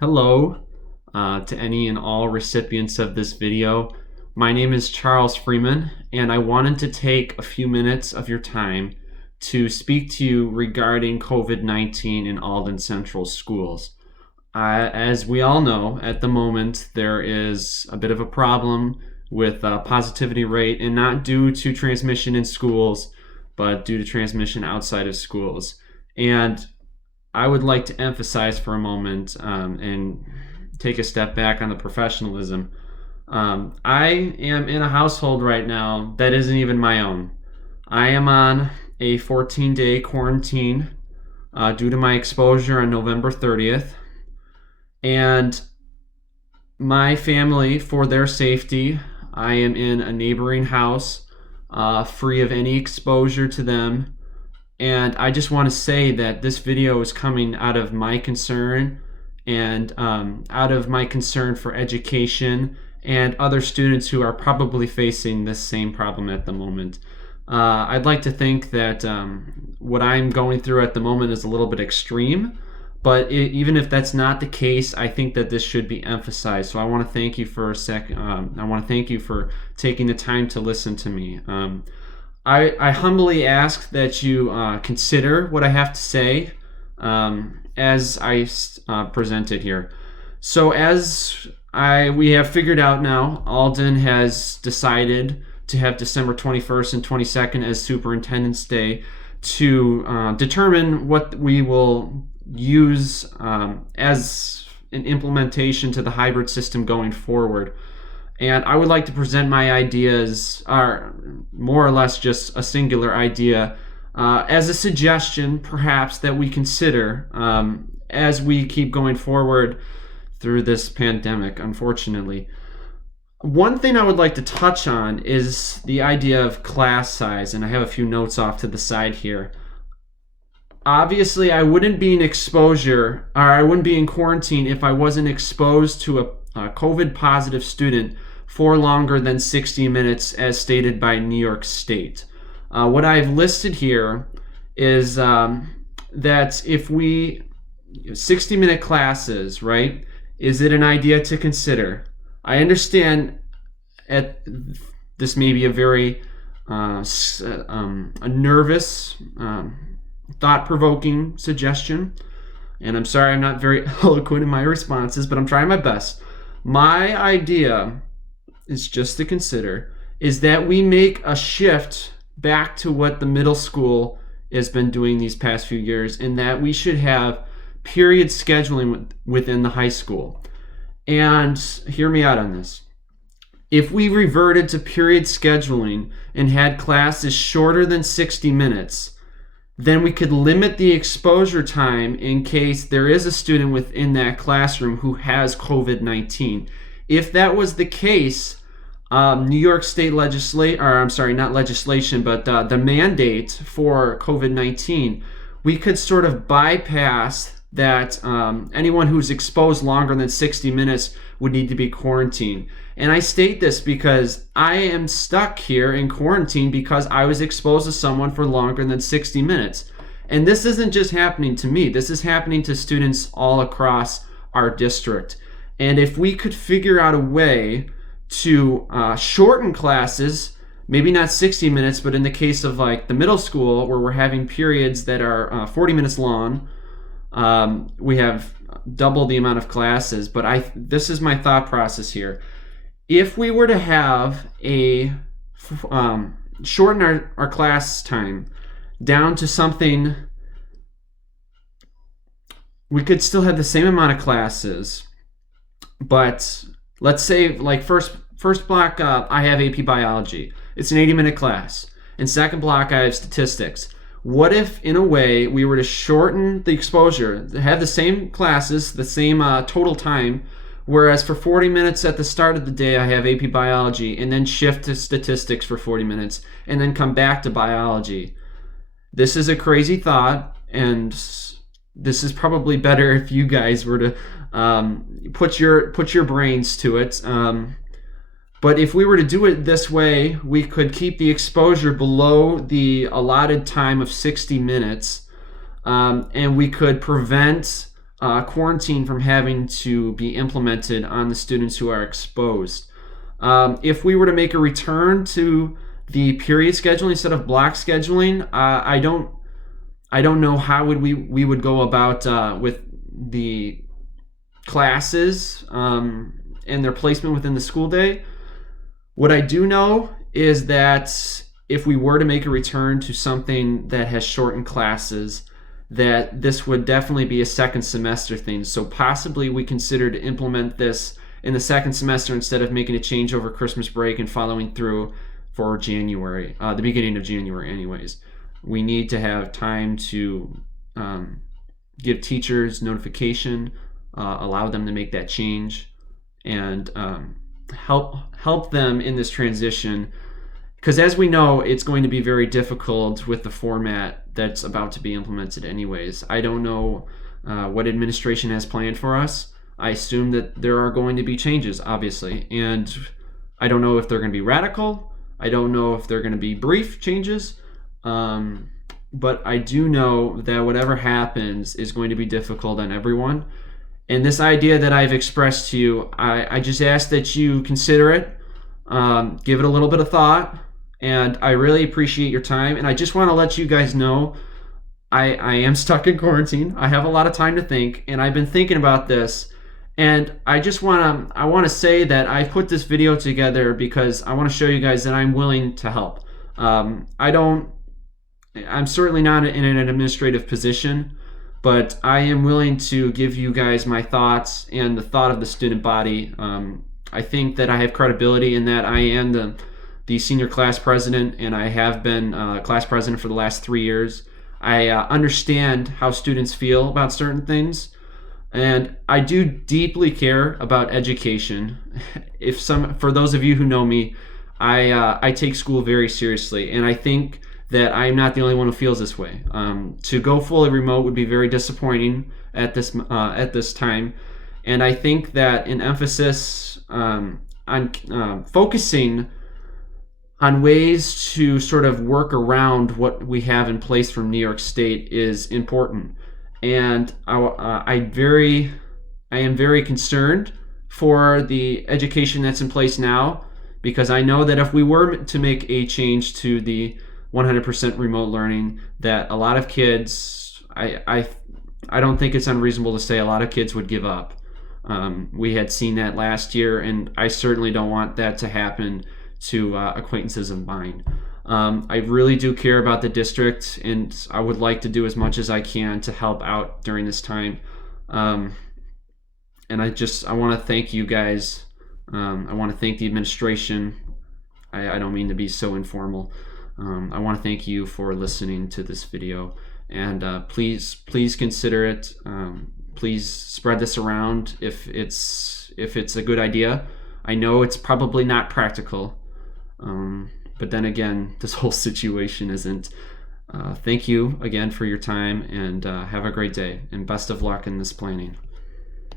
Hello to any and all recipients of this video. My name is Charles Freeman, and I wanted to take a few minutes of your time to speak to you regarding COVID-19 in Alden Central Schools. As we all know, at the moment, there is a bit of a problem with positivity rate, and not due to transmission in schools, but due to transmission outside of schools. And I would like to emphasize for a moment and take a step back on the professionalism. I am in a household right now that isn't even my own. I am on a 14-day quarantine due to my exposure on November 30th. And my family, for their safety, I am in a neighboring house free of any exposure to them. And I just want to say that this video is coming out of my concern and out of my concern for education and other students who are probably facing this same problem at the moment. I'd like to think that what I'm going through at the moment is a little bit extreme, but even if that's not the case, I think that this should be emphasized. So I want to thank you for I want to thank you for taking the time to listen to me. I humbly ask that you consider what I have to say as I present it here. So we have figured out now, Alden has decided to have December 21st and 22nd as Superintendent's Day to determine what we will use as an implementation to the hybrid system going forward. And I would like to present my ideas, are more or less just a singular idea, as a suggestion, perhaps, that we consider as we keep going forward through this pandemic, unfortunately. One thing I would like to touch on is the idea of class size, and I have a few notes off to the side here. Obviously, I wouldn't be in quarantine if I wasn't exposed to a COVID positive student for longer than 60 minutes as stated by New York State. What I've listed here is that if 60-minute classes, right, is it an idea to consider? I understand this may be a very a nervous, thought-provoking suggestion, and I'm sorry I'm not very eloquent in my responses, but I'm trying my best. My idea is just to consider is that we make a shift back to what the middle school has been doing these past few years, and that we should have period scheduling within the high school. And hear me out on this. If we reverted to period scheduling and had classes shorter than 60 minutes, then we could limit the exposure time in case there is a student within that classroom who has COVID-19. If that was the case, New York State the mandate for COVID-19, we could sort of bypass that anyone who's exposed longer than 60 minutes would need to be quarantined. And I state this because I am stuck here in quarantine because I was exposed to someone for longer than 60 minutes. And this isn't just happening to me. This is happening to students all across our district. And if we could figure out a way to shorten classes, maybe not 60 minutes, but in the case of like the middle school where we're having periods that are 40 minutes long, we have double the amount of classes. But this is my thought process here. If we were to have shorten our class time down to something, we could still have the same amount of classes, but let's say like first block, I have AP Biology. It's an 80-minute class. And second block, I have Statistics. What if, in a way, we were to shorten the exposure, have the same classes, the same total time, whereas for 40 minutes at the start of the day, I have AP Biology, and then shift to Statistics for 40 minutes, and then come back to Biology. This is a crazy thought, and this is probably better if you guys were to put your brains to it. But if we were to do it this way, we could keep the exposure below the allotted time of 60 minutes, and we could prevent quarantine from having to be implemented on the students who are exposed. If we were to make a return to the period scheduling instead of block scheduling, I don't know how we would go about with the classes and their placement within the school day. What I do know is that if we were to make a return to something that has shortened classes, that this would definitely be a second semester thing. So possibly we consider to implement this in the second semester instead of making a change over Christmas break and following through for January, the beginning of January anyways. We need to have time to give teachers notification, allow them to make that change, and help them in this transition. Because as we know, it's going to be very difficult with the format that's about to be implemented anyways. I don't know what administration has planned for us. I assume that there are going to be changes, obviously. And I don't know if they're going to be radical. I don't know if they're going to be brief changes. But I do know that whatever happens is going to be difficult on everyone. And this idea that I've expressed to you, I just ask that you consider it, give it a little bit of thought. And I really appreciate your time. And I just want to let you guys know I am stuck in quarantine. I have a lot of time to think. And I've been thinking about this. And I want to say that I put this video together because I want to show you guys that I'm willing to help. I'm certainly not in an administrative position, but I am willing to give you guys my thoughts and the thought of the student body. I think that I have credibility in that I am the senior class president, and I have been class president for the last 3 years. I understand how students feel about certain things, and I do deeply care about education. For those of you who know me, I take school very seriously, and I think that I am not the only one who feels this way. To go fully remote would be very disappointing at this time, and I think that an emphasis on focusing on ways to sort of work around what we have in place from New York State is important. And I am very concerned for the education that's in place now, because I know that if we were to make a change to the 100% remote learning, that a lot of kids, I don't think it's unreasonable to say a lot of kids would give up. We had seen that last year, and I certainly don't want that to happen to acquaintances of mine. I really do care about the district, and I would like to do as much as I can to help out during this time. And I want to thank you guys. I want to thank the administration. I don't mean to be so informal. I want to thank you for listening to this video, and please consider it. Please spread this around if it's a good idea. I know it's probably not practical, but then again, this whole situation isn't. Thank you again for your time, and have a great day, and best of luck in this planning.